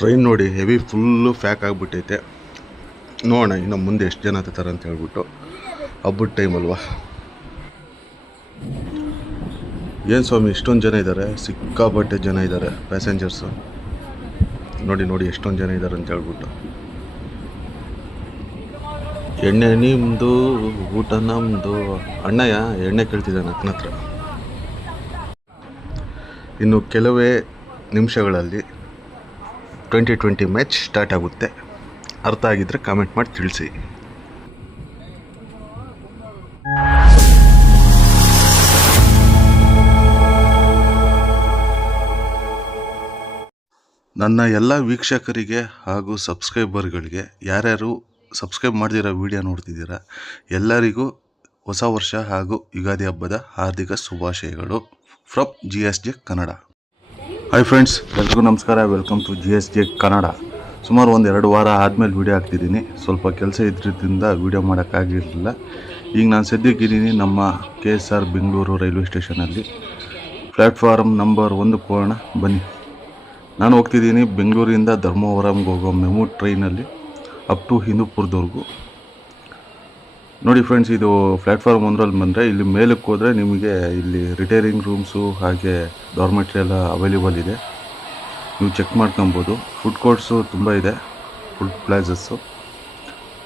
Train ನೋಡಿ heavy full pack ಆಗಿಬಿಟ್ಟೈತೆ. ನೋಡೋಣ ಇನ್ನು ಮುಂದೆ ಎಷ್ಟು ಜನ ಹತ್ತಾರೆ ಅಂತ ಹೇಳ್ಬಿಟ್ಟು. ಹಬ್ಬದ ಟೈಮ್ ಅಲ್ವಾ. ಏನು ಸ್ವಾಮಿ ಇಷ್ಟೊಂದು ಜನ ಇದ್ದಾರೆ, ಸಿಕ್ಕಾಪಟ್ಟೆ ಜನ ಇದ್ದಾರೆ ಪ್ಯಾಸೆಂಜರ್ಸು. ನೋಡಿ ಎಷ್ಟೊಂದು ಜನ ಇದ್ದಾರೆ ಅಂತ ಹೇಳ್ಬಿಟ್ಟು. ಎಣ್ಣೆ ನಿಮ್ಮದು ಊಟ ನಮ್ಮದು. ಅಣ್ಣಯ್ಯ ಎಣ್ಣೆ ಕೇಳ್ತಿದ್ದಾನೆ ಅಕ್ಕನ ಹತ್ರ. ಇನ್ನು ಕೆಲವೇ ನಿಮಿಷಗಳಲ್ಲಿ 2020 ಮ್ಯಾಚ್ ಸ್ಟಾರ್ಟ್ ಆಗುತ್ತೆ. ಅರ್ಥ ಆಗಿದ್ದರೆ ಕಾಮೆಂಟ್ ಮಾಡಿ ತಿಳಿಸಿ. ನನ್ನ ಎಲ್ಲ ವೀಕ್ಷಕರಿಗೆ ಹಾಗೂ ಸಬ್ಸ್ಕ್ರೈಬರ್ಗಳಿಗೆ, ಯಾರ್ಯಾರು ಸಬ್ಸ್ಕ್ರೈಬ್ ಮಾಡ್ದಿರೋ ವಿಡಿಯೋ ನೋಡ್ತಿದ್ದೀರಾ ಎಲ್ಲರಿಗೂ ಹೊಸ ವರ್ಷ ಹಾಗೂ ಯುಗಾದಿ ಹಬ್ಬದ ಹಾರ್ದಿಕ ಶುಭಾಶಯಗಳು from GSJ Kannada. Hi friends, ಎಲ್ರಿಗೂ ನಮಸ್ಕಾರ. Welcome to GSJ Kannada. ಸುಮಾರು 1-2 ವಾರ ಆದಮೇಲೆ ವೀಡಿಯೋ ಹಾಕ್ತಿದ್ದೀನಿ. ಸ್ವಲ್ಪ ಕೆಲಸ ಇದ್ರಿಂದ ವೀಡಿಯೋ ಮಾಡೋಕ್ಕಾಗಿರಲಿಲ್ಲ. ಈಗ ನಾನು ಸದ್ಯಕ್ಕಿದ್ದೀನಿ ನಮ್ಮ KSR ಬೆಂಗಳೂರು ರೈಲ್ವೆ ಸ್ಟೇಷನಲ್ಲಿ. ಪ್ಲ್ಯಾಟ್ಫಾರ್ಮ್ ನಂಬರ್ 1 ಹೋಗೋಣ ಬನ್ನಿ. ನಾನು ಹೋಗ್ತಿದ್ದೀನಿ ಬೆಂಗಳೂರಿಂದ ಧರ್ಮವರಂಗೆ ಹೋಗೋ ಮೆಮು ಟ್ರೈನಲ್ಲಿ ಅಪ್ ಟು ಹಿಂದೂಪುರದವರೆಗೂ. ನೋಡಿ ಫ್ರೆಂಡ್ಸ್, ಇದು ಪ್ಲ್ಯಾಟ್ಫಾರ್ಮ್ 1ರಲ್ಲಿ ಬಂದರೆ ಇಲ್ಲಿ ಮೇಲಕ್ಕೆ ಹೋದರೆ ನಿಮಗೆ ಇಲ್ಲಿ ರಿಟೈರಿಂಗ್ ರೂಮ್ಸು ಹಾಗೆ ಡಾರ್ಮೆಟ್ರಿ ಎಲ್ಲ ಅವೈಲೇಬಲ್ ಇದೆ. ನೀವು ಚೆಕ್ ಮಾಡ್ಕೊಬೋದು. ಫುಡ್ ಕೋರ್ಟ್ಸು ತುಂಬ ಇದೆ, ಫುಡ್ ಪ್ಲಾಸಸ್ಸು.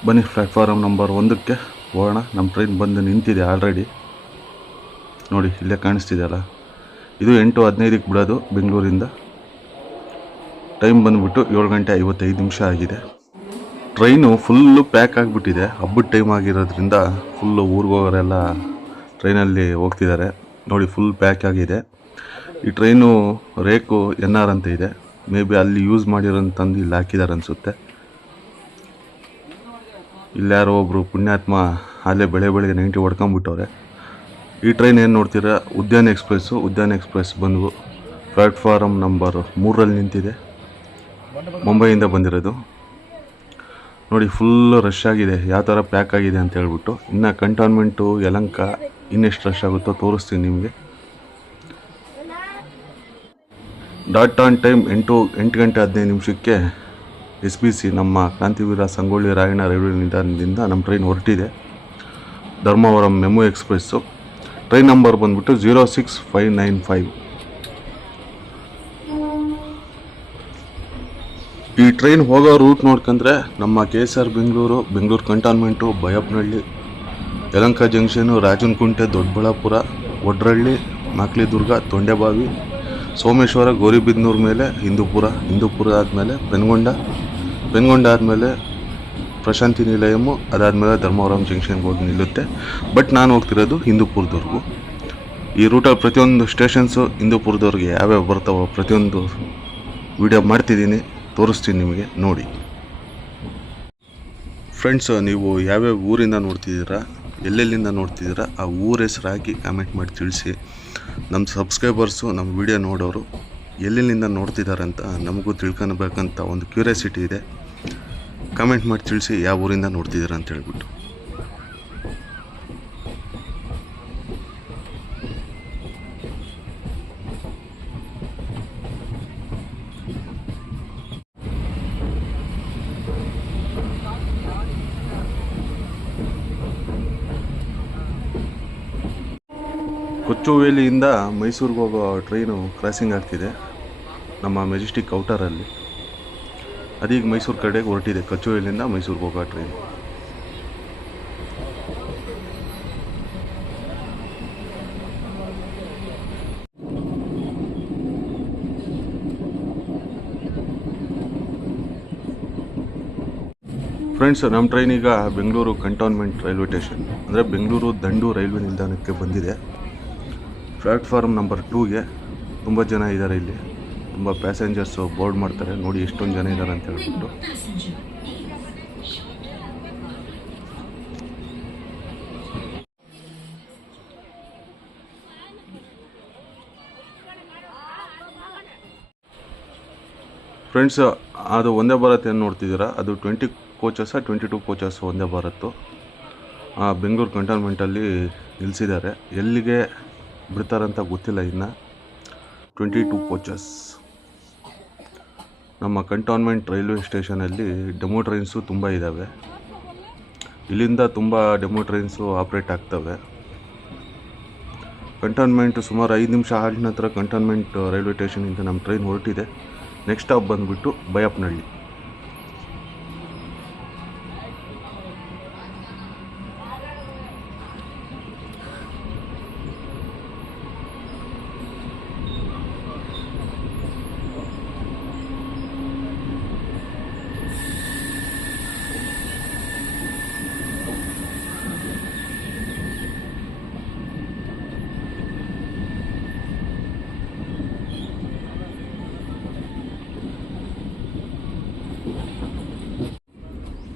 ಬನ್ನಿ ಪ್ಲ್ಯಾಟ್ಫಾರ್ಮ್ ನಂಬರ್ 1ಕ್ಕೆ ಹೋಗೋಣ. ನಮ್ಮ ಟ್ರೈನ್ ಬಂದು ನಿಂತಿದೆ ಆಲ್ರೆಡಿ. ನೋಡಿ ಇಲ್ಲೇ ಕಾಣಿಸ್ತಿದೆಯಲ್ಲ, ಇದು 8:15ಕ್ಕೆ ಬಿಡೋದು ಬೆಂಗಳೂರಿಂದ. ಟೈಮ್ ಬಂದುಬಿಟ್ಟು 7:55 ಆಗಿದೆ. ಟ್ರೈನು ಫುಲ್ಲು ಪ್ಯಾಕ್ ಆಗಿಬಿಟ್ಟಿದೆ. ಹಬ್ಬದ ಟೈಮ್ ಆಗಿರೋದ್ರಿಂದ ಫುಲ್ಲು ಊರಿಗೆ ಹೋಗೋರೆಲ್ಲ ಟ್ರೈನಲ್ಲಿ ಹೋಗ್ತಿದ್ದಾರೆ. ನೋಡಿ ಫುಲ್ ಪ್ಯಾಕ್ ಆಗಿದೆ. ಈ ಟ್ರೈನು ರೇಕು NR ಅಂತ ಇದೆ. ಮೇ ಬಿ ಅಲ್ಲಿ ಯೂಸ್ ಮಾಡಿರೋಂತಂದು ಇಲ್ಲಿ ಹಾಕಿದ್ದಾರೆ ಅನಿಸುತ್ತೆ. ಇಲ್ಲಾರೋ ಒಬ್ಬರು ಪುಣ್ಯಾತ್ಮ ಅಲ್ಲೇ ಬೆಳಗ್ಗೆ 90 ಹೊಡ್ಕೊಂಬಿಟ್ಟವ್ರೆ. ಈ ಟ್ರೈನ್ ಏನು ನೋಡ್ತೀರಾ, ಉದ್ಯಾನ ಎಕ್ಸ್ಪ್ರೆಸ್ಸು. ಉದ್ಯಾನ ಎಕ್ಸ್ಪ್ರೆಸ್ ಬಂದು ಪ್ಲ್ಯಾಟ್ಫಾರ್ಮ್ ನಂಬರ್ 3ರಲ್ಲಿ ನಿಂತಿದೆ. ಮುಂಬೈಯಿಂದ ಬಂದಿರೋದು. ನೋಡಿ ಫುಲ್ಲು ರಶ್ ಆಗಿದೆ, ಯಾವ ಥರ ಪ್ಯಾಕ್ ಆಗಿದೆ ಅಂತ ಹೇಳ್ಬಿಟ್ಟು. ಇನ್ನು ಕಂಟೋನ್ಮೆಂಟು ಯಲಹಂಕ ಇನ್ನೆಷ್ಟು ರಶ್ ಆಗುತ್ತೋ ತೋರಿಸ್ತೀನಿ ನಿಮಗೆ. ಡಾಟ್ ಆನ್ ಟೈಮ್ 8:15 SBC ನಮ್ಮ ಕ್ರಾಂತಿವೀರ ಸಂಗೊಳ್ಳಿ ರಾಯಣ್ಣ ರೈಲ್ವೆ ನಿಲ್ದಾಣದಿಂದ ನಮ್ಮ ಟ್ರೈನ್ ಹೊರಟಿದೆ. Dharmavaram MEMU express. Train number ಬಂದುಬಿಟ್ಟು 06595. ಈ ಟ್ರೈನ್ ಹೋಗೋ ರೂಟ್ ನೋಡ್ಕೊಂಡ್ರೆ ನಮ್ಮ KSR ಬೆಂಗಳೂರು ಕಂಟೋನ್ಮೆಂಟು, ಬೈಯಪ್ಪನಹಳ್ಳಿ, ಯಲಹಂಕ ಜಂಕ್ಷನು, ರಾಜನಕುಂಟೆ, ದೊಡ್ಡಬಳ್ಳಾಪುರ, ಒಡ್ರಳ್ಳಿ, ಮಾಕ್ಲಿದುರ್ಗ, ತೊಂಡೆಬಾವಿ, ಸೋಮೇಶ್ವರ, ಗೌರಿಬಿದನೂರು ಮೇಲೆ ಹಿಂದೂಪುರ ಆದಮೇಲೆ ಪೆನ್ಗೊಂಡ ಆದಮೇಲೆ ಪ್ರಶಾಂತಿ ನಿಲಯಮು, ಅದಾದಮೇಲೆ ಧರ್ಮವರಂ ಜಂಕ್ಷನ್ಗೆ ಹೋಗಿ ನಿಲ್ಲುತ್ತೆ. ಬಟ್ ನಾನು ಹೋಗ್ತಿರೋದು ಹಿಂದೂಪುರದವರೆಗೂ. ಈ ರೂಟಲ್ಲಿ ಪ್ರತಿಯೊಂದು ಸ್ಟೇಷನ್ಸು ಹಿಂದೂಪುರದವ್ರಿಗೆ ಯಾವ್ಯಾವ ಬರ್ತಾವೋ ಪ್ರತಿಯೊಂದು ವಿಡಿಯೋ ಮಾಡ್ತಿದ್ದೀನಿ, ತೋರಿಸ್ತೀನಿ ನಿಮಗೆ ನೋಡಿ. ಫ್ರೆಂಡ್ಸ್, ನೀವು ಯಾವ್ಯಾವ ಊರಿಂದ ನೋಡ್ತಿದ್ದೀರಾ, ಎಲ್ಲೆಲ್ಲಿಂದ ನೋಡ್ತಿದ್ದೀರಾ, ಆ ಊರ ಹೆಸರು ಹಾಕಿ ಕಾಮೆಂಟ್ ಮಾಡಿ ತಿಳಿಸಿ. ನಮ್ಮ ಸಬ್ಸ್ಕ್ರೈಬರ್ಸು ನಮ್ಮ ವಿಡಿಯೋ ನೋಡೋರು ಎಲ್ಲೆಲ್ಲಿಂದ ನೋಡ್ತಿದ್ದಾರೆ ಅಂತ ನಮಗೂ ತಿಳ್ಕೊಬೇಕಂತ ಒಂದು ಕ್ಯೂರಿಯಾಸಿಟಿ ಇದೆ. ಕಾಮೆಂಟ್ ಮಾಡಿ ತಿಳಿಸಿ ಯಾವ ಊರಿಂದ ನೋಡ್ತಿದ್ದೀರಾ ಅಂತ ಹೇಳ್ಬಿಟ್ಟು. ಕೊಚ್ಚುವೇಲಿಯಿಂದ ಮೈಸೂರಿಗೆ ಹೋಗೋ ಟ್ರೈನು ಕ್ರಾಸಿಂಗ್ ಆಗ್ತಿದೆ ನಮ್ಮ ಮೆಜೆಸ್ಟಿಕ್ ಔಟರಲ್ಲಿ. ಅದೀಗ ಮೈಸೂರು ಕಡೆಗೆ ಹೊರಟಿದೆ. ಕೊಚ್ಚುವೇಲಿಯಿಂದ ಮೈಸೂರಿಗೆ ಹೋಗೋ ಟ್ರೈನ್. ಫ್ರೆಂಡ್ಸ್, ನಮ್ಮ ಟ್ರೈನ್ ಈಗ ಬೆಂಗಳೂರು ಕಂಟೋನ್ಮೆಂಟ್ ರೈಲ್ವೆ ಸ್ಟೇಷನ್ ಅಂದರೆ ಬೆಂಗಳೂರು ದಂಡು ರೈಲ್ವೆ ನಿಲ್ದಾಣಕ್ಕೆ ಬಂದಿದೆ. ಪ್ಲ್ಯಾಟ್ಫಾರ್ಮ್ ನಂಬರ್ 2ಗೆ ತುಂಬ ಜನ ಇದ್ದಾರೆ. ಇಲ್ಲಿ ತುಂಬ ಪ್ಯಾಸೆಂಜರ್ಸು ಬೋರ್ಡ್ ಮಾಡ್ತಾರೆ. ನೋಡಿ ಎಷ್ಟೊಂದು ಜನ ಇದ್ದಾರೆ ಅಂತ ಹೇಳ್ಬಿಟ್ಟು. ಫ್ರೆಂಡ್ಸ್, ಅದು ಒಂದೇ ಭಾರತ್ ಏನು ನೋಡ್ತಿದ್ದೀರಾ, ಅದು 20 ಕೋಚಸ್ಸಾ 22 ಕೋಚಸ್ ಒಂದೇ ಭಾರತ್ತು. ಬೆಂಗಳೂರು ಕಂಟೋನ್ಮೆಂಟಲ್ಲಿ ನಿಲ್ಲಿಸಿದ್ದಾರೆ. ಎಲ್ಲಿಗೆ ಬಿಡ್ತಾರಂತ ಗೊತ್ತಿಲ್ಲ ಇನ್ನು. 22 ಕೋಚಸ್. ನಮ್ಮ ಕಂಟೋನ್ಮೆಂಟ್ ರೈಲ್ವೆ ಸ್ಟೇಷನಲ್ಲಿ ಡೆಮೋ ಟ್ರೈನ್ಸು ತುಂಬ ಇದ್ದಾವೆ. ಇಲ್ಲಿಂದ ತುಂಬ ಡೆಮೋ ಟ್ರೈನ್ಸು ಆಪ್ರೇಟ್ ಆಗ್ತವೆ. ಕಂಟೋನ್ಮೆಂಟ್ ಸುಮಾರು 5 ನಿಮಿಷ ಆದ ನಂತರ ಕಂಟೋನ್ಮೆಂಟ್ ರೈಲ್ವೆ ಸ್ಟೇಷನಿಂದ ನಮ್ಮ ಟ್ರೈನ್ ಹೊರಟಿದೆ. ನೆಕ್ಸ್ಟ್ ಸ್ಟಾಪ್ ಬಂದುಬಿಟ್ಟು ಬೈಯಪ್ಪನಹಳ್ಳಿ.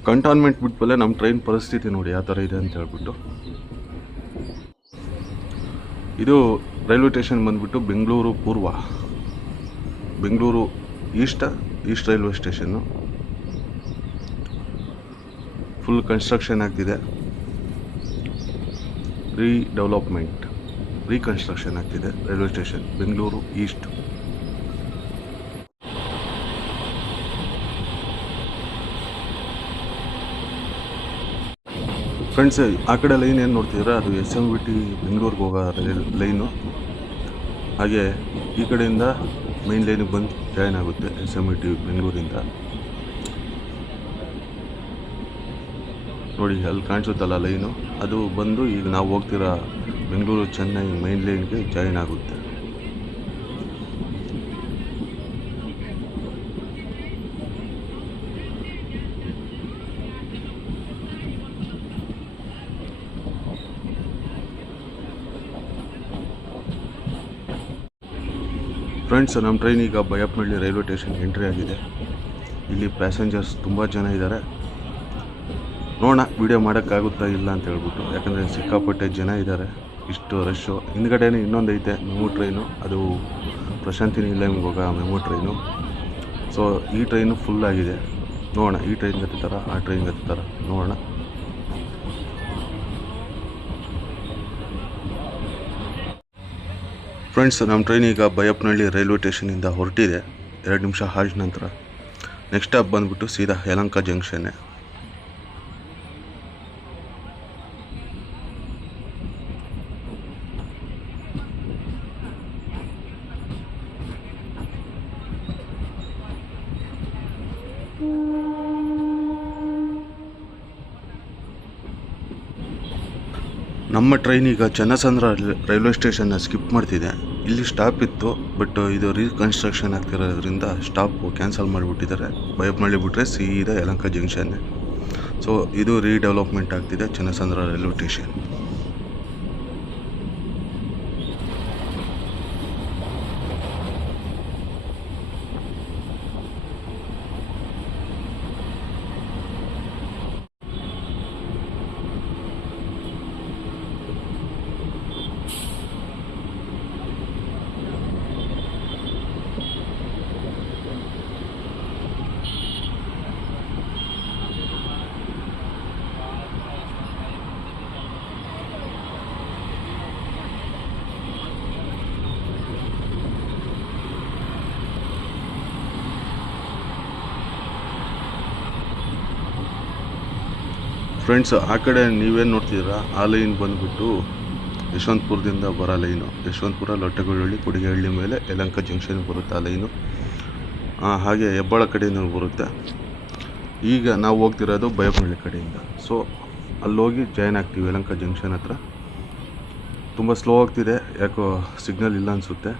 ಕಂಟೋನ್ಮೆಂಟ್ ಬಿಟ್ಮೇಲೆ ನಮ್ಮ ಟ್ರೈನ್ ಪರಿಸ್ಥಿತಿ ನೋಡಿ ಯಾವ ಥರ ಇದೆ ಅಂತ ಹೇಳ್ಬಿಟ್ಟು. ಇದು ರೈಲ್ವೆ ಸ್ಟೇಷನ್ ಬಂದುಬಿಟ್ಟು ಬೆಂಗಳೂರು ಪೂರ್ವ, Bengaluru East railway station. Full construction ಆಗ್ತಿದೆ, ರೀಕನ್ಸ್ಟ್ರಕ್ಷನ್ ಆಗ್ತಿದೆ railway station Bengaluru East. Friends, ಆ ಕಡೆ ಲೈನ್ ಏನು ನೋಡ್ತಿದ್ರೆ ಅದು SMVT ಬೆಂಗಳೂರಿಗೆ ಹೋಗೋ ಲೈನು. ಹಾಗೆ ಈ ಕಡೆಯಿಂದ ಮೈನ್ ಲೈನಿಗೆ ಬಂದು ಜಾಯ್ನ್ ಆಗುತ್ತೆ SMVT ಬೆಂಗಳೂರಿಂದ. ನೋಡಿ ಅಲ್ಲಿ ಕಾಣಿಸುತ್ತಲ್ಲ ಲೈನು, ಅದು ಬಂದು ಈಗ ನಾವು ಹೋಗ್ತಿರೋ ಬೆಂಗಳೂರು ಚೆನ್ನೈ ಮೈನ್ ಲೈನ್ಗೆ ಜಾಯ್ನ್ ಆಗುತ್ತೆ. ಫ್ರೆಂಡ್ಸ್, ನಮ್ಮ ಟ್ರೈನ್ ಈಗ ಬೈಯಪ್ಪನಹಳ್ಳಿ ರೈಲ್ವೆ ಸ್ಟೇಷನ್ ಎಂಟ್ರಿ ಆಗಿದೆ. ಇಲ್ಲಿ ಪ್ಯಾಸೆಂಜರ್ಸ್ ತುಂಬ ಜನ ಇದ್ದಾರೆ. ನೋಡೋಣ ವಿಡಿಯೋ ಮಾಡೋಕ್ಕಾಗುತ್ತಾ ಇಲ್ಲ ಅಂತ ಹೇಳ್ಬಿಟ್ಟು, ಯಾಕಂದರೆ ಸಿಕ್ಕಾಪಟ್ಟೆ ಜನ ಇದ್ದಾರೆ, ಇಷ್ಟು ರಶ್ಶು. ಹಿಂದ್ಗಡೆನೇ ಇನ್ನೊಂದು ಐತೆ ಮೆಮೊ ಟ್ರೈನು, ಅದು ಪ್ರಶಾಂತಿ ನಿಲಯಂಗೆ ಹೋಗೋ ಮೆಮೊ ಟ್ರೈನು. ಸೊ ಈ ಟ್ರೈನು ಫುಲ್ ಆಗಿದೆ. ನೋಡೋಣ ಈ ಟ್ರೈನ್ಗೆ ಹತ್ತಾರ ಆ ಟ್ರೈನ್ಗೆ ಹತ್ತಾರ ನೋಡೋಣ. ಫ್ರೆಂಡ್ಸ್, ನಮ್ಮ ಟ್ರೈನ್ ಈಗ ಬೈಯಪ್ಪನಹಳ್ಳಿ ರೈಲ್ವೆ ಸ್ಟೇಷನಿಂದ ಹೊರಟಿದೆ. 2 ನಿಮಿಷ ಹಾಲ್ಟ್ ನಂತರ ನೆಕ್ಸ್ಟ್ ಸ್ಟಾಪ್ ಬಂದುಬಿಟ್ಟು ಸೀದಾ ಯಲಹಂಕ ಜಂಕ್ಷನ್ನೇ. ನಮ್ಮ ಟ್ರೈನ್ ಈಗ ಚನ್ನಸಂದ್ರ ರೈಲ್ವೆ ಸ್ಟೇಷನ್ನ ಸ್ಕಿಪ್ ಮಾಡ್ತಿದೆ. ಇಲ್ಲಿ ಸ್ಟಾಪ್ ಇತ್ತು, ಬಟ್ ಇದು ರೀಕನ್ಸ್ಟ್ರಕ್ಷನ್ ಆಗ್ತಿರೋದ್ರಿಂದ ಸ್ಟಾಪು ಕ್ಯಾನ್ಸಲ್ ಮಾಡಿಬಿಟ್ಟಿದ್ದಾರೆ. ಬೈಯಪ್ಪನಹಳ್ಳಿ ಬಿಟ್ಟರೆ ಸೀದಾ ಯಲಹಂಕ ಜಂಕ್ಷನ್ನೇ. ಸೊ ಇದು ರೀಡೆವಲಪ್ಮೆಂಟ್ ಆಗ್ತಿದೆ ಚನ್ನಸಂದ್ರ ರೈಲ್ವೆ ಸ್ಟೇಷನ್. ಫ್ರೆಂಡ್ಸ್, ಆ ಕಡೆ ನೀವೇನು ನೋಡ್ತಿದ್ದೀರಾ ಆ ಲೈನ್ ಬಂದುಬಿಟ್ಟು ಯಶವಂತಪುರದಿಂದ ಬರೋ ಲೈನು. ಯಶವಂತಪುರ, ಲೊಟ್ಟೆಗೊಳ್ಳಿ, ಕೊಡಿಗೆಹಳ್ಳಿ ಮೇಲೆ ಯಲಹಂಕ ಜಂಕ್ಷನ್ ಬರುತ್ತೆ ಆ ಲೈನು. ಹಾಗೆ ಹೆಬ್ಬಾಳ ಕಡೆಯಿಂದ ಬರುತ್ತೆ. ಈಗ ನಾವು ಹೋಗ್ತಿರೋದು ಬೈಯಪ್ಪನಹಳ್ಳಿ ಕಡೆಯಿಂದ. ಸೊ ಅಲ್ಲೋಗಿ ಜಾಯ್ನ್ ಆಗ್ತೀವಿ ಯಲಹಂಕ ಜಂಕ್ಷನ್ ಹತ್ರ. ತುಂಬ ಸ್ಲೋ ಆಗ್ತಿದೆ, ಯಾಕೋ ಸಿಗ್ನಲ್ ಇಲ್ಲ ಅನಿಸುತ್ತೆ.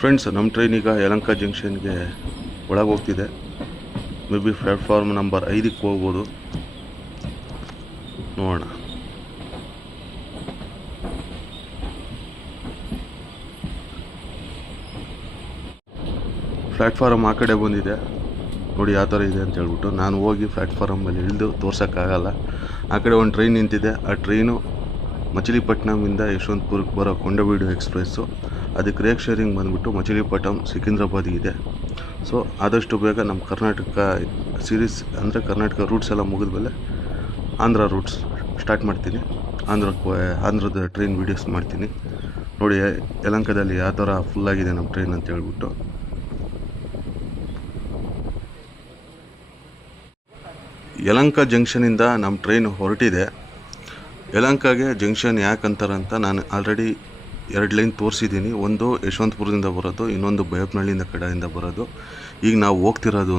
ಫ್ರೆಂಡ್ಸ್, ನಮ್ಮ ಟ್ರೈನ್ ಈಗ ಯಲಹಂಕ ಜಂಕ್ಷನ್ಗೆ ಒಳಗೆ ಹೋಗ್ತಿದೆ. ಮೇ ಬಿ ಪ್ಲ್ಯಾಟ್ಫಾರ್ಮ್ ನಂಬರ್ 5ಕ್ಕೆ ಹೋಗ್ಬೋದು, ನೋಡೋಣ. ಪ್ಲ್ಯಾಟ್ಫಾರಮ್ ಆ ಕಡೆ ಬಂದಿದೆ ನೋಡಿ ಯಾವ ಥರ ಇದೆ ಅಂತ ಹೇಳ್ಬಿಟ್ಟು. ನಾನು ಹೋಗಿ ಪ್ಲ್ಯಾಟ್ಫಾರಮಲ್ಲಿ ಇಳಿದು ತೋರ್ಸೋಕ್ಕಾಗಲ್ಲ. ಆ ಕಡೆ ಒಂದು ಟ್ರೈನ್ ನಿಂತಿದೆ. ಆ ಟ್ರೈನು ಮಚಿಲಿಪಟ್ನಮಿಂದ ಯಶವಂತಪುರಕ್ಕೆ ಬರೋ ಕೊಂಡವೀಡು ಎಕ್ಸ್ಪ್ರೆಸ್ಸು. ಅದಕ್ಕೆ ರೇಕ್ ಶೇರಿಂಗ್ ಬಂದುಬಿಟ್ಟು ಮಚಿಲಿಪಟ್ಟಣಂ ಸಿಕಿಂದ್ರಾಬಾದಿಗಿದೆ. ಸೊ ಆದಷ್ಟು ಬೇಗ ನಮ್ಮ ಕರ್ನಾಟಕ ಸೀರೀಸ್ ಅಂದರೆ ಕರ್ನಾಟಕ ರೂಟ್ಸ್ ಎಲ್ಲ ಮುಗಿದ್ಮೇಲೆ ಆಂಧ್ರ ರೂಟ್ಸ್ ಸ್ಟಾರ್ಟ್ ಮಾಡ್ತೀನಿ. ಆಂಧ್ರದ ಟ್ರೈನ್ ವೀಡಿಯೋಸ್ ಮಾಡ್ತೀನಿ. ನೋಡಿ ಯಲಹಂಕದಲ್ಲಿ ಯಾವ ಥರ ಫುಲ್ಲಾಗಿದೆ ನಮ್ಮ ಟ್ರೈನ್ ಅಂತ ಹೇಳ್ಬಿಟ್ಟು. ಯಲಹಂಕ ಜಂಕ್ಷನಿಂದ ನಮ್ಮ ಟ್ರೈನ್ ಹೊರಟಿದೆ. ಯಲಹಂಕಗೆ ಜಂಕ್ಷನ್ ಯಾಕಂತಾರಂತ ನಾನು ಆಲ್ರೆಡಿ 2 ಲೈನ್ ತೋರಿಸಿದ್ದೀನಿ. ಒಂದು ಯಶವಂತಪುರದಿಂದ ಬರೋದು, ಇನ್ನೊಂದು ಬೈಯಪ್ಪನಹಳ್ಳಿಯಿಂದ ಕಡೆಯಿಂದ ಬರೋದು. ಈಗ ನಾವು ಹೋಗ್ತಿರೋದು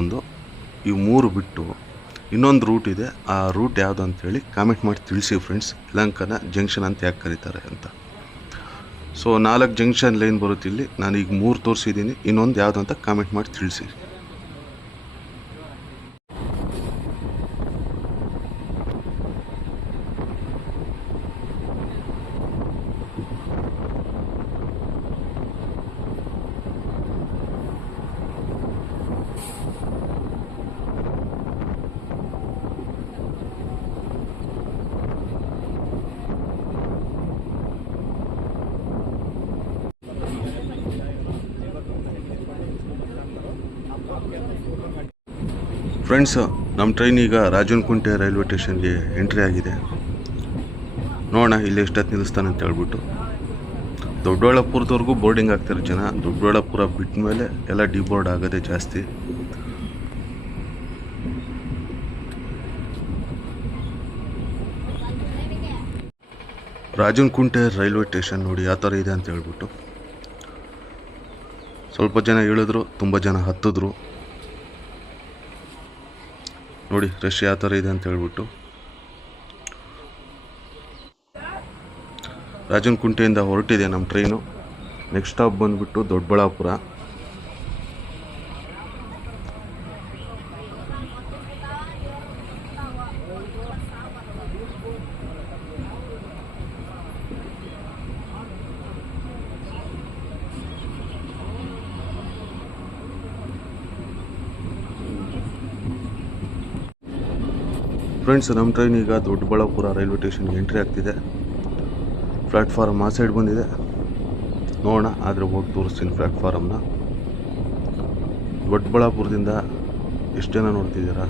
ಈ 3 ಬಿಟ್ಟು ಇನ್ನೊಂದು ರೂಟ್ ಇದೆ. ಆ ರೂಟ್ ಯಾವುದು ಅಂತೇಳಿ ಕಾಮೆಂಟ್ ಮಾಡಿ ತಿಳಿಸಿ ಫ್ರೆಂಡ್ಸ್. ಯಲಹಂಕನ ಜಂಕ್ಷನ್ ಅಂತ ಯಾಕೆ ಕರೀತಾರೆ ಅಂತ. ಸೊ 4 ಜಂಕ್ಷನ್ ಲೈನ್ ಬರುತ್ತೆ ಇಲ್ಲಿ. ನಾನು ಈಗ 3 ತೋರಿಸಿದ್ದೀನಿ. ಇನ್ನೊಂದು ಯಾವುದು ಅಂತ ಕಾಮೆಂಟ್ ಮಾಡಿ ತಿಳಿಸಿ. ಫ್ರೆಂಡ್ಸ್, ನಮ್ಮ ಟ್ರೈನ್ ಈಗ ರಾಜನಕುಂಟೆ ರೈಲ್ವೆ ಸ್ಟೇಷನ್ಗೆ ಎಂಟ್ರಿ ಆಗಿದೆ. ನೋಡೋಣ ಇಲ್ಲಿ ಎಷ್ಟೊತ್ತು ನಿಲ್ಲಿಸ್ತಾನೆ ಅಂತ ಹೇಳ್ಬಿಟ್ಟು. ದೊಡ್ಡಬಳ್ಳಾಪುರದವರೆಗೂ ಬೋರ್ಡಿಂಗ್ ಆಗ್ತಾರೆ ಜನ. ದೊಡ್ಡಬಳ್ಳಾಪುರ ಬಿಟ್ಟ ಮೇಲೆ ಎಲ್ಲ ಡಿಬೋರ್ಡ್ ಆಗೋದೇ ಜಾಸ್ತಿ. ರಾಜನಕುಂಟೆ ರೈಲ್ವೆ ಸ್ಟೇಷನ್ ನೋಡಿ ಯಾವ ಥರ ಇದೆ ಅಂತ ಹೇಳ್ಬಿಟ್ಟು. ಸ್ವಲ್ಪ ಜನ ಇಳಿದ್ರು, ತುಂಬ ಜನ ಹತ್ತಿದ್ರು. ನೋಡಿ ರಶ್ ಯಾವ ಥರ ಇದೆ ಅಂತ ಹೇಳ್ಬಿಟ್ಟು. ರಾಜನಕುಂಟೆಯಿಂದ ಹೊರಟಿದೆ ನಮ್ಮ ಟ್ರೈನು. ನೆಕ್ಸ್ಟ್ ಸ್ಟಾಪ್ ಬಂದುಬಿಟ್ಟು ದೊಡ್ಡಬಳ್ಳಾಪುರ. ಫ್ರೆಂಡ್ಸ್, ನಮ್ಮ ಟ್ರೈನ್ ಈಗ ದೊಡ್ಡಬಳ್ಳಾಪುರ ರೈಲ್ವೆ ಸ್ಟೇಷನ್ಗೆ ಎಂಟ್ರಿ ಆಗ್ತಿದೆ. ಪ್ಲ್ಯಾಟ್ಫಾರಮ್ ಆ ಸೈಡ್ ಬಂದಿದೆ. ನೋಡೋಣ, ಆದರೆ ಹೋಗಿ ತೋರಿಸ್ತೀನಿ ಪ್ಲ್ಯಾಟ್ಫಾರಮ್ನ. ದೊಡ್ಡಬಳ್ಳಾಪುರದಿಂದ ಎಷ್ಟು ಜನ ನೋಡ್ತಿದ್ದೀರಾ?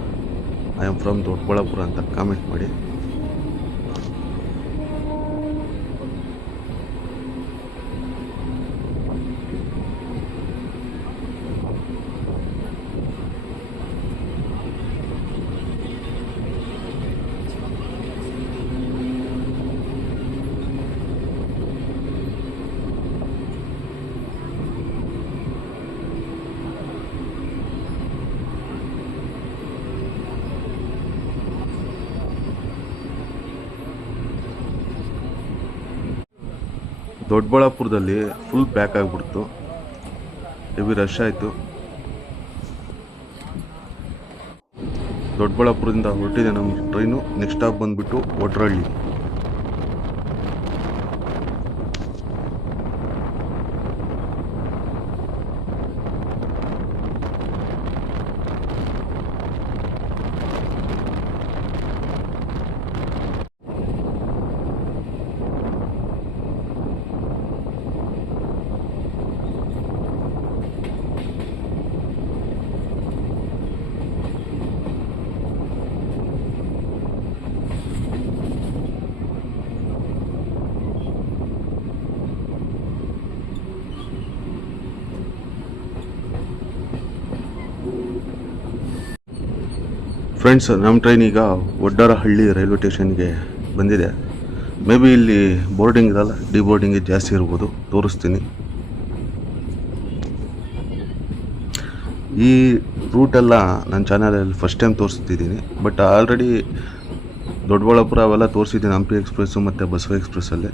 ಐ ಆಮ್ ಫ್ರಮ್ ದೊಡ್ಡಬಳ್ಳಾಪುರ ಅಂತ ಕಾಮೆಂಟ್ ಮಾಡಿ. ದೊಡ್ಡಬಳ್ಳಾಪುರದಲ್ಲಿ ಫುಲ್ ಪ್ಯಾಕ್ ಆಗಿಬಿಡ್ತು. ಹೆವಿ ರಶ್ ಆಯಿತು. ದೊಡ್ಡಬಳ್ಳಾಪುರದಿಂದ ಹೊರಟಿದೆ ನಮ್ಮ ಟ್ರೈನು. ನೆಕ್ಸ್ಟ್ ಸ್ಟಾಪ್ ಬಂದುಬಿಟ್ಟು ಒಡ್ರಳ್ಳಿ. ಫ್ರೆಂಡ್ಸ್, ನಮ್ಮ ಟ್ರೈನ್ ಈಗ ಒಡ್ಡರಹಳ್ಳಿ ರೈಲ್ವೆ ಸ್ಟೇಷನ್ಗೆ ಬಂದಿದೆ. ಮೇ ಬಿ ಇಲ್ಲಿ ಬೋರ್ಡಿಂಗ್ ಇರಲ್ಲ, ಡಿಬೋರ್ಡಿಂಗ್ ಜಾಸ್ತಿ ಇರ್ಬೋದು. ತೋರಿಸ್ತೀನಿ. ಈ ರೂಟೆಲ್ಲ ನನ್ನ ಚಾನಲಲ್ಲಿ ಫಸ್ಟ್ ಟೈಮ್ ತೋರಿಸ್ತಿದ್ದೀನಿ. ಬಟ್ ಆಲ್ರೆಡಿ ದೊಡ್ಡಬಳ್ಳಾಪುರ ಅವೆಲ್ಲ ತೋರಿಸಿದ್ದೀನಿ, ಹಂಪಿ ಎಕ್ಸ್ಪ್ರೆಸ್ಸು ಮತ್ತು ಬಸವ ಎಕ್ಸ್ಪ್ರೆಸ್ಸಲ್ಲಿ.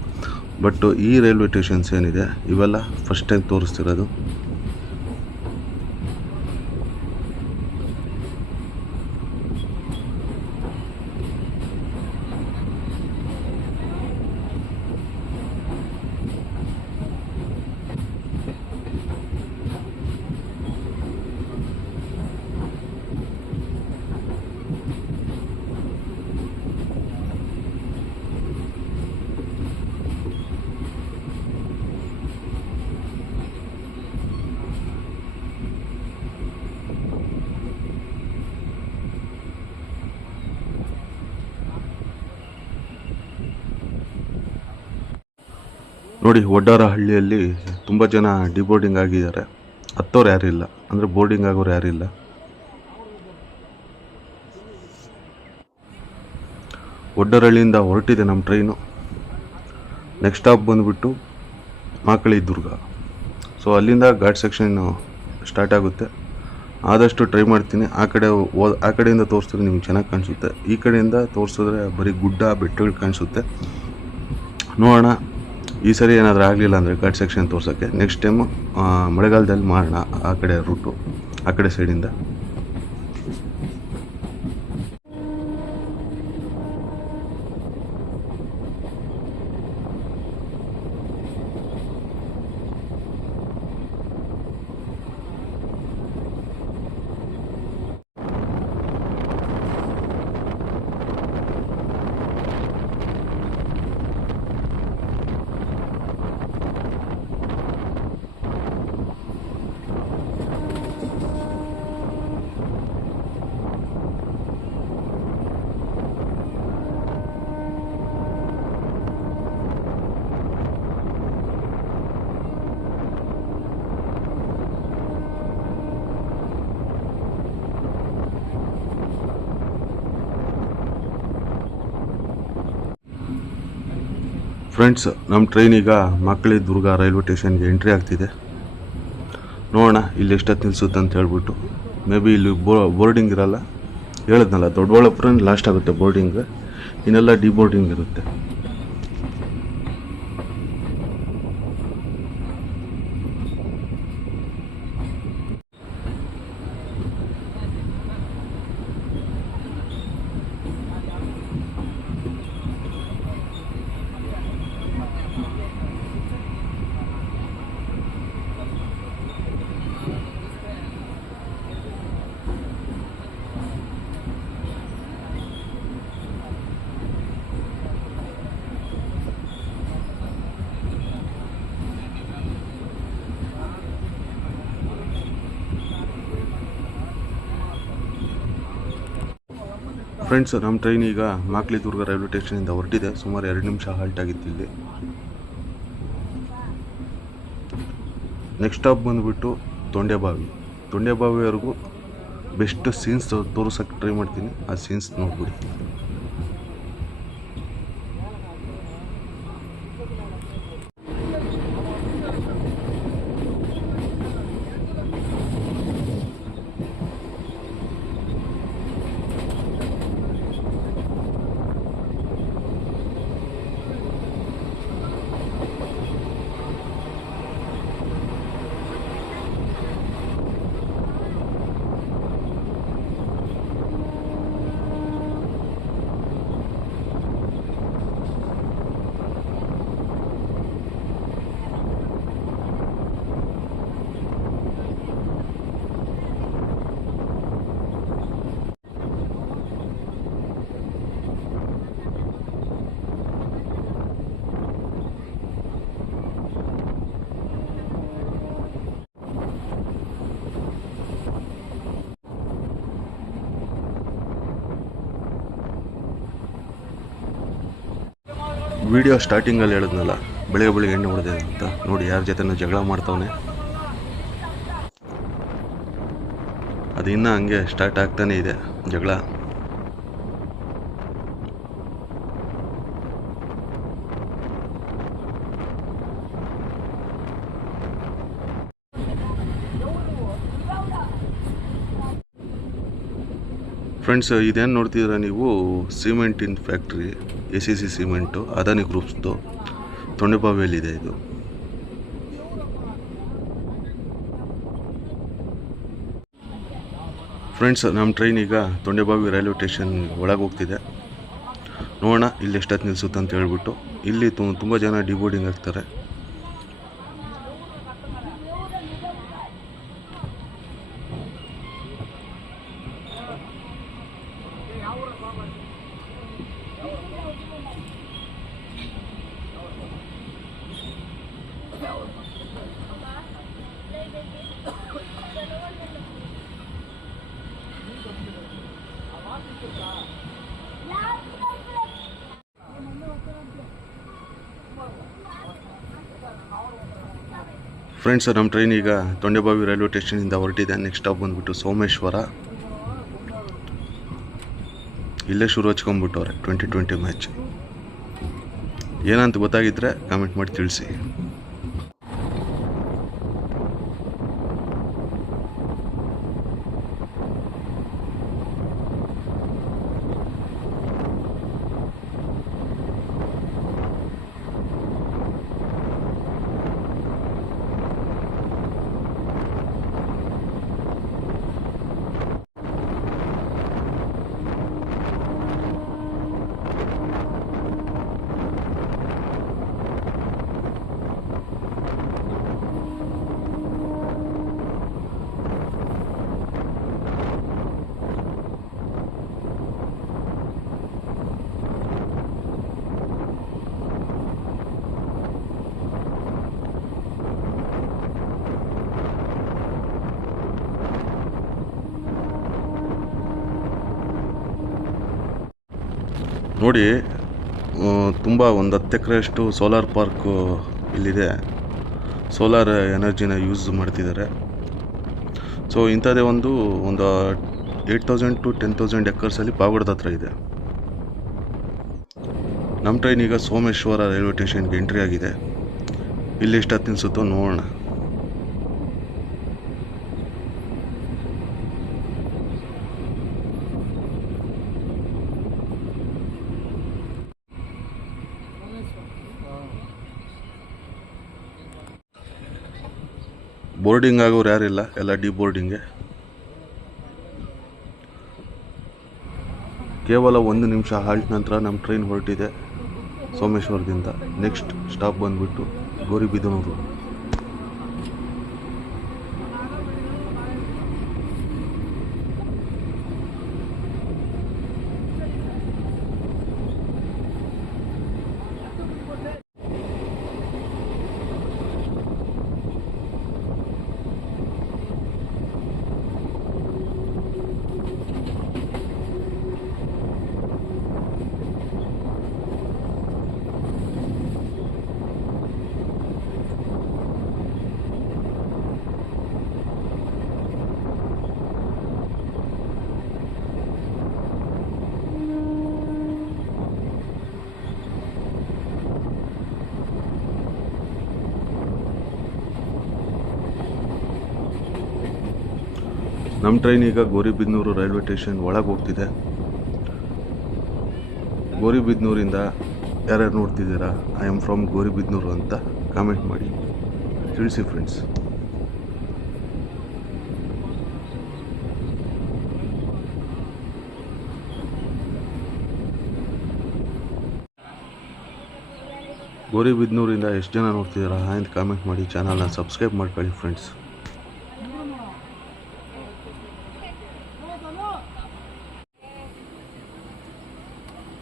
ಬಟ್ ಈ ರೈಲ್ವೆ ಸ್ಟೇಷನ್ಸ್ ಏನಿದೆ ಇವೆಲ್ಲ ಫಸ್ಟ್ ಟೈಮ್ ತೋರಿಸ್ತಿರೋದು. ನೋಡಿ, ಒಡ್ಡಾರಹಳ್ಳಿಯಲ್ಲಿ ತುಂಬ ಜನ ಡಿಬೋರ್ಡಿಂಗ್ ಆಗಿದ್ದಾರೆ. ಹತ್ತೋರು ಯಾರಿಲ್ಲ, ಅಂದರೆ ಬೋರ್ಡಿಂಗ್ ಆಗೋರು ಯಾರಿಲ್ಲ. ಒಡ್ಡರಹಳ್ಳಿಯಿಂದ ಹೊರಟಿದೆ ನಮ್ಮ ಟ್ರೈನು. ನೆಕ್ಸ್ಟ್ ಸ್ಟಾಪ್ ಬಂದುಬಿಟ್ಟು ಮಾಕಳಿ ದುರ್ಗ. ಸೊ ಅಲ್ಲಿಂದ ಘಾಟ್ ಸೆಕ್ಷನ್ ಸ್ಟಾರ್ಟ್ ಆಗುತ್ತೆ. ಆದಷ್ಟು ಟ್ರೈ ಮಾಡ್ತೀನಿ ಆ ಕಡೆಯಿಂದ ತೋರಿಸಿದ್ರೆ ನಿಮ್ಗೆ ಚೆನ್ನಾಗಿ ಕಾಣಿಸುತ್ತೆ. ಈ ಕಡೆಯಿಂದ ತೋರಿಸಿದ್ರೆ ಬರೀ ಗುಡ್ಡ ಬೆಟ್ಟಗಳು ಕಾಣಿಸುತ್ತೆ. ನೋಡೋಣ, ಈ ಸರಿ ಏನಾದರೂ ಆಗಲಿಲ್ಲ ಅಂದರೆ ಘಾಟ್ ಸೆಕ್ಷನ್ ತೋರ್ಸೋಕ್ಕೆ ನೆಕ್ಸ್ಟ್ ಟೈಮು ಮಳೆಗಾಲದಲ್ಲಿ ಮಾಡೋಣ ಆ ಕಡೆ ರೂಟು, ಆ ಕಡೆ ಸೈಡಿಂದ. ಫ್ರೆಂಡ್ಸ್, ನಮ್ಮ ಟ್ರೈನ್ ಈಗ ಮಾಕಳಿ ದುರ್ಗ ರೈಲ್ವೆ ಸ್ಟೇಷನ್ಗೆ ಎಂಟ್ರಿ ಆಗ್ತಿದೆ. ನೋಡೋಣ ಇಲ್ಲಿ ಎಷ್ಟೊತ್ತು ನಿಲ್ಲಿಸುತ್ತೆ ಅಂತ ಹೇಳ್ಬಿಟ್ಟು. ಮೇ ಬಿ ಇಲ್ಲಿ ಬೋರ್ಡಿಂಗ್ ಇರಲ್ಲ, ಹೇಳಿದ್ನಲ್ಲ ದೊಡ್ಡಬಳ್ಳಾಪುರ ಲಾಸ್ಟ್ ಆಗುತ್ತೆ ಬೋರ್ಡಿಂಗ್, ಇನ್ನೆಲ್ಲ ಡಿಬೋರ್ಡಿಂಗ್ ಇರುತ್ತೆ. ಫ್ರೆಂಡ್ಸ್, ನಮ್ಮ ಟ್ರೈನ್ ಈಗ ಮಾಕಳಿ ದುರ್ಗ ರೈಲ್ವೆ ಸ್ಟೇಷನಿಂದ ಹೊರಟಿದೆ. ಸುಮಾರು 2 ನಿಮಿಷ ಹಾಲ್ಟ್ ಆಗಿತ್ತು ಇಲ್ಲಿ. ನೆಕ್ಸ್ಟ್ ಸ್ಟಾಪ್ ಬಂದುಬಿಟ್ಟು ತೊಂಡೆಬಾವಿವರೆಗೂ ಬೆಸ್ಟ್ ಸೀನ್ಸ್ ತೋರಿಸೋಕ್ಕೆ ಟ್ರೈ ಮಾಡ್ತೀನಿ. ಆ ಸೀನ್ಸ್ ನೋಡ್ಬಿಡಿ. ವಿಡಿಯೋ ಸ್ಟಾರ್ಟಿಂಗಲ್ಲಿ ಹೇಳಿದ್ನಲ್ಲ, ಬೆಳಗ್ಗೆ ಎಣ್ಣೆ ಹೊಡೆದಿದೆ ಅಂತ. ನೋಡಿ ಯಾರ ಜೊತೆನೂ ಜಗಳ ಮಾಡ್ತವನೆ. ಅದು ಇನ್ನೂ ಹಂಗೆ ಸ್ಟಾರ್ಟ್ ಆಗ್ತಾನೆ ಇದೆ ಜಗಳ. ಫ್ರೆಂಡ್ಸ್, ಇದೇನು ನೋಡ್ತಿದ್ದೀರಾ ನೀವು, ಸಿಮೆಂಟಿನ ಫ್ಯಾಕ್ಟ್ರಿ, ACC ಸಿಮೆಂಟು, ಅದಾನಿ ಗ್ರೂಪ್ಸ್ದು ತೊಂಡೆಬಾವಿಯಲ್ಲಿದೆ ಇದು. ಫ್ರೆಂಡ್ಸ್, ನಮ್ಮ ಟ್ರೈನ್ ಈಗ ತೊಂಡೆಬಾವಿ ರೈಲ್ವೆ ಸ್ಟೇಷನ್ ಒಳಗೆ ಹೋಗ್ತಿದೆ. ನೋಡೋಣ ಇಲ್ಲಿ ಎಷ್ಟೊತ್ತು ನಿಲ್ಲಿಸುತ್ತೆ ಅಂತ ಹೇಳ್ಬಿಟ್ಟು. ಇಲ್ಲಿ ತುಂಬ ಜನ ಡಿಬೋರ್ಡಿಂಗ್ ಆಗ್ತಾರೆ. ಫ್ರೆಂಡ್ಸ್, ನಮ್ಮ ಟ್ರೈನ್ ಈಗ ತೊಂಡೆಬಾವಿ ರೈಲ್ವೆ ಸ್ಟೇಷನಿಂದ ಹೊರಟಿದೆ. ನೆಕ್ಸ್ಟ್ ಸ್ಟಾಪ್ ಬಂದುಬಿಟ್ಟು ಸೋಮೇಶ್ವರ. ಇಲ್ಲೇ ಶುರು ಹಚ್ಕೊಂಡ್ಬಿಟ್ಟವ್ರೆ 2020 ಮ್ಯಾಚ್. ಏನಂತ ಗೊತ್ತಾಗಿದ್ದರೆ ಕಾಮೆಂಟ್ ಮಾಡಿ ತಿಳಿಸಿ. ನೋಡಿ, ತುಂಬ ಒಂದು 10 ಎಕರೆಯಷ್ಟು ಸೋಲಾರ್ ಪಾರ್ಕು ಇಲ್ಲಿದೆ. ಸೋಲಾರ್ ಎನರ್ಜಿನ ಯೂಸ್ ಮಾಡ್ತಿದ್ದಾರೆ. ಸೊ ಇಂಥದ್ದೇ ಒಂದು 8,000 to 10,000 ಎಕರ್ಸಲ್ಲಿ ಪಾವಗಡದ ಹತ್ರ ಇದೆ. ನಮ್ಮ ಟ್ರೈನ್ ಈಗ ಸೋಮೇಶ್ವರ ರೈಲ್ವೆ ಸ್ಟೇಷನ್ಗೆ ಎಂಟ್ರಿ ಆಗಿದೆ. ಇಲ್ಲಿ ಎಷ್ಟು ಹೊತ್ತು ನಿಲ್ಸುತ್ತೋ ನೋಡೋಣ. ಬೋರ್ಡಿಂಗ್ ಆಗೋರು ಯಾರಿಲ್ಲ, ಎಲ್ಲ ಡಿ ಬೋರ್ಡಿಂಗೆ. ಕೇವಲ 1 ನಿಮಿಷ ಹಾಲ್ಟ್ ನಂತರ ನಮ್ಮ ಟ್ರೈನ್ ಹೊರಟಿದೆ ಸೋಮೇಶ್ವರದಿಂದ. ನೆಕ್ಸ್ಟ್ ಸ್ಟಾಪ್ ಬಂದುಬಿಟ್ಟು ಗೌರಿಬಿದನೂರು. ನಮ್ಮ ಟ್ರೈನ್ ಈಗ ಗೌರಿಬಿದನೂರು ರೈಲ್ವೆ ಸ್ಟೇಷನ್ ಒಳಗೆ ಹೋಗ್ತಿದೆ. ಗೌರಿಬಿದನೂರಿಂದ ಯಾರ್ಯಾರು ನೋಡ್ತಿದ್ದೀರಾ, ಐ ಆಮ್ ಫ್ರಮ್ ಗೌರಿಬಿದನೂರು ಅಂತ ಕಾಮೆಂಟ್ ಮಾಡಿ ತಿಳಿಸಿ ಫ್ರೆಂಡ್ಸ್. ಗೌರಿಬಿದನೂರಿಂದ ಎಷ್ಟು ಜನ ನೋಡ್ತಿದ್ದೀರಾ ಅಂತ ಕಾಮೆಂಟ್ ಮಾಡಿ. ಚಾನಲ್ನ ಸಬ್ಸ್ಕ್ರೈಬ್ ಮಾಡ್ಕೊಳ್ಳಿ ಫ್ರೆಂಡ್ಸ್.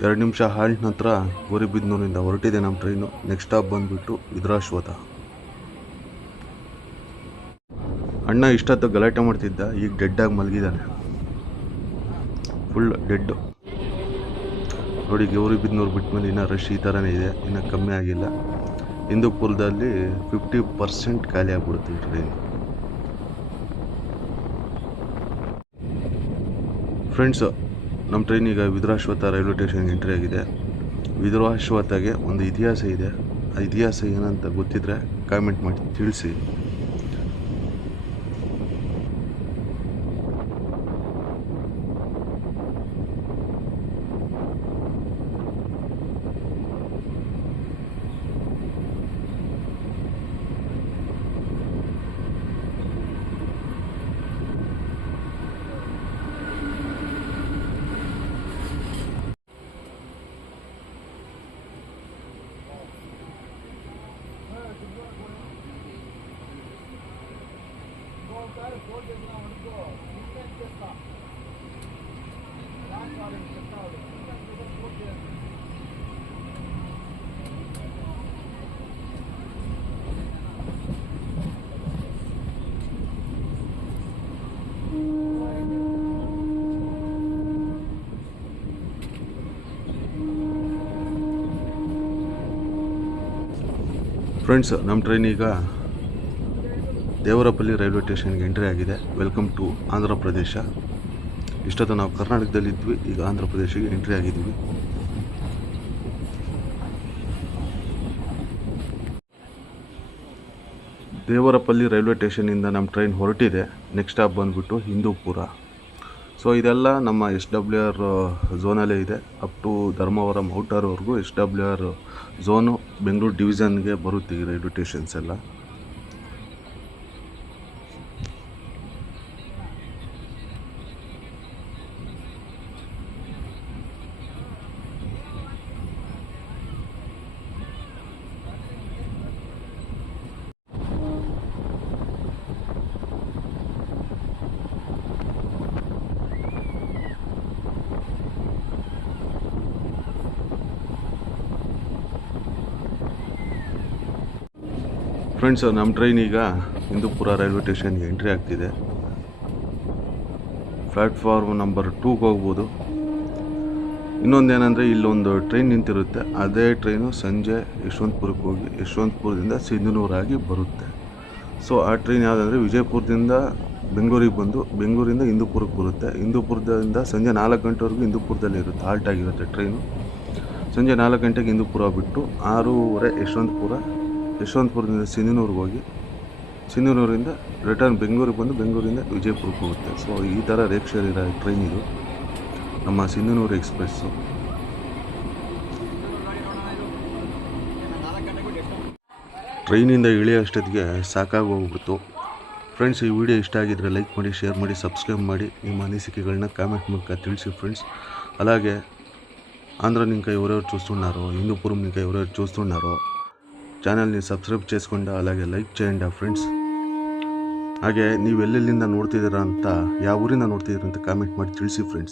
ಎರಡು ನಿಮಿಷ ಹಾಲ್ಟ್ ನಂತರ ಗೌರಿಬಿದನೂರಿಂದ ಹೊರಟಿದೆ ನಮ್ಮ ಟ್ರೈನು. ನೆಕ್ಸ್ಟ್ ಸ್ಟಾಪ್ ಬಂದುಬಿಟ್ಟು ವಿಧುರಾಶ್ವಥ. ಅಣ್ಣ ಇಷ್ಟೊತ್ತು ಗಲಾಟೆ ಮಾಡ್ತಿದ್ದ, ಈಗ ಡೆಡ್ಡಾಗಿ ಮಲಗಿದ್ದಾನೆ, ಫುಲ್ ಡೆಡ್ಡು. ನೋಡಿ, ಗೌರಿಬಿದನೂರು ಬಿಟ್ಮೇಲೆ ಇನ್ನೂ ರಶ್ ಈ ಥರನೇ ಇದೆ, ಇನ್ನೂ ಕಮ್ಮಿ ಆಗಿಲ್ಲ. ಹಿಂದೂಪುರದಲ್ಲಿ 50% ಖಾಲಿ ಆಗ್ಬಿಡುತ್ತೆ ಈ ಟ್ರೈನ್. ಫ್ರೆಂಡ್ಸು, ನಮ್ಮ ಟ್ರೈನ್ ಈಗ ವಿಧುರಾಶ್ವಥ ರೈಲ್ವೆ ಸ್ಟೇಷನ್ಗೆ ಎಂಟ್ರಿ ಆಗಿದೆ. ವಿಧುರಾಶ್ವಥಗೆ ಒಂದು ಇತಿಹಾಸ ಇದೆ. ಆ ಇತಿಹಾಸ ಏನಂತ ಗೊತ್ತಿದ್ರೆ ಕಾಮೆಂಟ್ ಮಾಡಿ ತಿಳಿಸಿ. ಫ್ರೆಂಡ್ಸ್, ನಮ್ಮ ಟ್ರೈನ್ ಈಗ ದೇವರಪಲ್ಲಿ ರೈಲ್ವೆ ಸ್ಟೇಷನ್ಗೆ ಎಂಟ್ರಿ ಆಗಿದೆ. Welcome to Andhra Pradesh. ಇಷ್ಟೊತ್ತು ನಾವು ಕರ್ನಾಟಕದಲ್ಲಿದ್ವಿ, ಈಗ ಆಂಧ್ರ ಪ್ರದೇಶಕ್ಕೆ ಎಂಟ್ರಿ ಆಗಿದ್ವಿ. ದೇವರಪಲ್ಲಿ ರೈಲ್ವೆ ಸ್ಟೇಷನಿಂದ ನಮ್ಮ ಟ್ರೈನ್ ಹೊರಟಿದೆ. ನೆಕ್ಸ್ಟ್ ಸ್ಟಾಪ್ ಬಂದುಬಿಟ್ಟು ಹಿಂದೂಪುರ. ಸೊ ಇದೆಲ್ಲ ನಮ್ಮ SWR ಝೋನಲ್ಲೇ ಇದೆ. ಅಪ್ ಟು ಧರ್ಮವರಂ ಔಟರ್ವರೆಗೂ SWR ಝೋನು ಬೆಂಗಳೂರು ಡಿವಿಷನ್ಗೆ ಬರುತ್ತೆ ಈ ರೈಲ್ವೆ ಸ್ಟೇಷನ್ಸ್ ಎಲ್ಲ. ಫ್ರೆಂಡ್ಸ್, ನಮ್ಮ ಟ್ರೈನ್ ಈಗ ಹಿಂದೂಪುರ ರೈಲ್ವೆ ಸ್ಟೇಷನ್ಗೆ ಎಂಟ್ರಿ ಆಗ್ತಿದೆ. ಪ್ಲ್ಯಾಟ್ಫಾರ್ಮ್ ನಂಬರ್ 2ಗೆ ಹೋಗ್ಬೋದು. ಇನ್ನೊಂದೇನೆಂದರೆ ಇಲ್ಲೊಂದು ಟ್ರೈನ್ ನಿಂತಿರುತ್ತೆ. ಅದೇ ಟ್ರೈನು ಸಂಜೆ ಯಶವಂತಪುರಕ್ಕೆ ಹೋಗಿ ಯಶವಂತಪುರದಿಂದ ಸಿಂಧನೂರಾಗಿ ಬರುತ್ತೆ. ಸೊ ಆ ಟ್ರೈನ್ ಯಾವುದಂದರೆ ವಿಜಯಪುರದಿಂದ ಬೆಂಗಳೂರಿಗೆ ಬಂದು ಬೆಂಗಳೂರಿಂದ ಹಿಂದೂಪುರಕ್ಕೆ ಬರುತ್ತೆ. ಹಿಂದೂಪುರದಿಂದ ಸಂಜೆ 4 ಗಂಟೆವರೆಗೂ ಹಿಂದೂಪುರದಲ್ಲಿ ಇರುತ್ತೆ, ಹಾಲ್ಟ್ ಆಗಿರುತ್ತೆ ಟ್ರೈನು. ಸಂಜೆ 4 ಗಂಟೆಗೆ ಹಿಂದೂಪುರ ಬಿಟ್ಟು 6:30 ಯಶವಂತಪುರದಿಂದ ಸಿಂಧನೂರಿಗೆ ಹೋಗಿ ಸಿಂಧನೂರಿಂದ ರಿಟರ್ನ್ ಬೆಂಗಳೂರಿಗೆ ಬಂದು ಬೆಂಗಳೂರಿಂದ ವಿಜಯಪುರಕ್ಕೆ ಹೋಗುತ್ತೆ. ಸೊ ಈ ಥರ ರೇಕ್ಷರ್ ಇರೋ ಟ್ರೈನ್ ಇದು ನಮ್ಮ ಸಿಂಧನೂರು ಎಕ್ಸ್ಪ್ರೆಸ್ಸು. ಟ್ರೈನಿಂದ ಇಳಿಯೋ ಅಷ್ಟೊತ್ತಿಗೆ ಸಾಕಾಗಿ ಹೋಗ್ಬಿಡ್ತು. ಫ್ರೆಂಡ್ಸ್, ಈ ವಿಡಿಯೋ ಇಷ್ಟ ಆಗಿದ್ದರೆ ಲೈಕ್ ಮಾಡಿ, ಶೇರ್ ಮಾಡಿ, ಸಬ್ಸ್ಕ್ರೈಬ್ ಮಾಡಿ. ನಿಮ್ಮ ಅನಿಸಿಕೆಗಳನ್ನ ಕಾಮೆಂಟ್ ಮೂಲಕ ತಿಳಿಸಿ ఫ్రెండ్స్. అలాగే ఆంధ్ర ఇంకా ఎవరెవరు చూస్తున్నారో, హిందూపురం ఇంకా ఎవరెవరు చూస్తున్నారో ఛానల్ని సబ్స్క్రైబ్ చేసుకుండా అలాగే లైక్ చేయండి ఫ్రెండ్స్. ಹಾಗೆ ನೀವು ಎಲ್ಲೆಲ್ಲಿಂದ ನೋಡ್ತಿದ್ದೀರಾ ಅಂತ, ಯಾವ ಊರಿಂದ ನೋಡ್ತಿದ್ದೀರಾ ಅಂತ ಕಾಮೆಂಟ್ ಮಾಡಿ ತಿಳಿಸಿ ಫ್ರೆಂಡ್ಸ್.